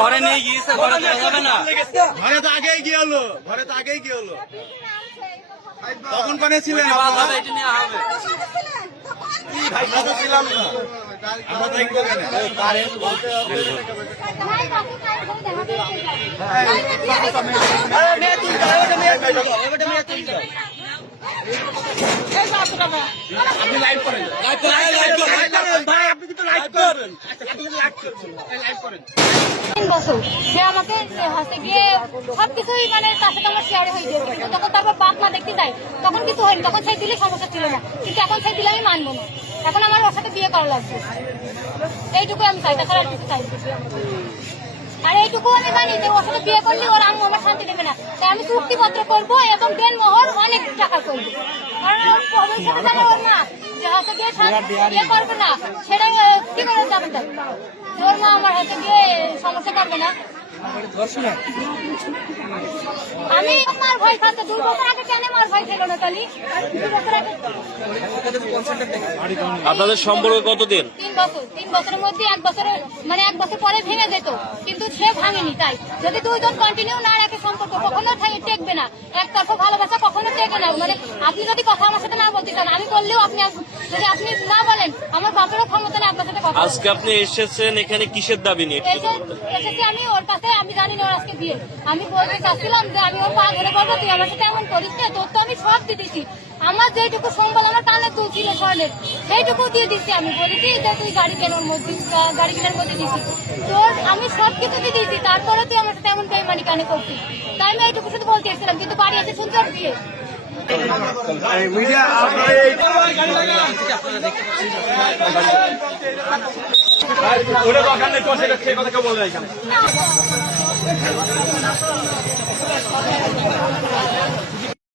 ঘরে নিয়ে গিয়েছে, ঘরে যাবে না, ঘরে তো আগেই গিয়ে হলো, ঘরে তো আগেই গিয়ে হলো। তখন কোনে ছিলেন? এটা নেওয়া হবে। ছিলাম না আমরা তো একটু আপনি লাইভ করেন, সে আমাকে হাসতে গিয়ে সবকিছুই মানে তার সাথে আমার শেয়ার হয়ে গিয়েছে। তখন তারপর বাপ মা দেখতে যায়, তখন কিছু হয়নি, তখন সেই দিলে সমস্যা ছিল না, কিন্তু এখন সেই দিলে আমি মানবো না। এখন আমার ওর সাথে বিয়ে করা লাগবে, এইটুকু আমি চাই, তাছাড়া আর কিছু চাই। আর এইটুকু আমি জানি যে ওর সাথে বিয়ে করলে ওর আম্মু আমার শান্তি দেবে না, তাই আমি চুক্তিপত্র করবো এবং দেনমোহর অনেক টাকা করবো। কারণ ভবিষ্যতে জানে ওর মা যে হাতে গিয়ে বিয়ে করবে না, সেটা কি করে যাবেন? ওর মা আমার হাতে গিয়ে সমস্যা করবে না। আমি মার ভয় থাকতে 2 বছর আগে কেন মার ভয় ছিল না? তাহলে 2 বছর আগে আপনাদের সম্পর্ক কতদিন? 3 বছর। 3 বছরের মধ্যে 1 বছরে মানে 1 বছর পরে ভেঙে যেত, কিন্তু সে ভাঙেনি। তাই যদি 2 জন কন্টিনিউ না রাখে সম্পর্ক কখনো টেকবে না, একতরফা ভালোবাসা কখনো টেকে না। মানে আপনি যদি কথা আমার সাথে না বলতে চান, আমি বললেও আপনি যদি আপনি না বলেন, আমার বাপেরও ক্ষমতা নেই আপনার সাথে কথা। আজকে আপনি এসেছেন এখানে কিসের দাবি নিয়ে? এসেছি আমি ওর কাছে, আমি জানি না ওর আজকে বিয়ে। আমি বলতে চাচ্ছিলাম যে আমি ওর পা ধরে বলবো তুই আমার সাথে এমন করিস না, তোর তো আমি সব দিয়ে দিচ্ছি। আমার যেটুকু সম্বল আমার কানে তুলছিল স্বর্ণের, সেইটুকু দিয়ে দিচ্ছি। আমি বলেছি যে তুই গাড়ি কেনার মধ্যে দিচ্ছি, তোর আমি সব কিছু দিয়ে দিচ্ছি, তারপরে তুই আমার সাথে এমন বেইমানি কানে করছিস। তাই আমি এইটুকু শুধু বলতে এসেছিলাম, কিন্তু বাড়ি এসে শুনতে ওর বিয়ে। ওটা দরকার নেই, সে কথা কেউ বলবে এখানে।